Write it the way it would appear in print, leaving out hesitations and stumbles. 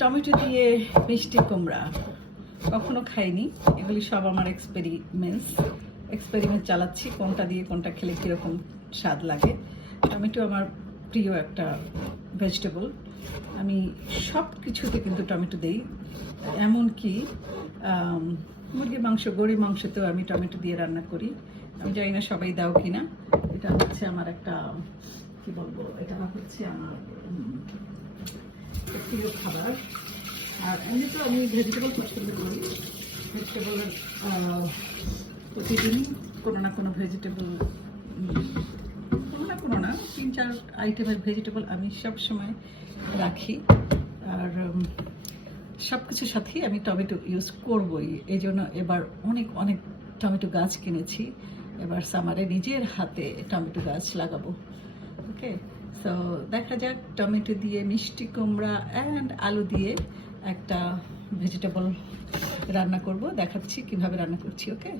Tomato দিয়ে মিষ্টি কুমড়া কখনো খাইনি। এগুলি সব আমার এক্সপেরিমেন্ট চালাচ্ছি, কোনটা দিয়ে কোনটা খেলে কীরকম স্বাদ লাগে। টমেটো আমার প্রিয় একটা ভেজিটেবল। আমি সব কিছুতে কিন্তু টমেটো দিই, এমনকি মুরগির মাংস, গরুর মাংসতেও আমি টমেটো দিয়ে রান্না করি। আমি জানি না সবাই দাও কিনা। এটা হচ্ছে আমার একটা কি বলবো, এটা হচ্ছে আমার প্রিয় খাবার। আর এমনি তো আমি ভেজিটেবল পছন্দ করি। ভেজিটেবলের প্রতিদিন কোনো না কোনো ভেজিটেবল, কোনো না 3-4 আইটেমের ভেজিটেবল আমি সবসময় রাখি। আর সব কিছুর সাথেই আমি টমেটো ইউজ করবই। এই জন্য এবার অনেক টমেটো গাছ কিনেছি। এবার সামারে নিজের হাতে টমেটো গাছ লাগাবো। ওকে, সো দেখা যাক টমেটো দিয়ে মিষ্টি কুমড়া অ্যান্ড আলু দিয়ে একটা ভেজিটেবল রান্না করব। দেখাচ্ছি কিভাবে রান্না করছি। ওকে।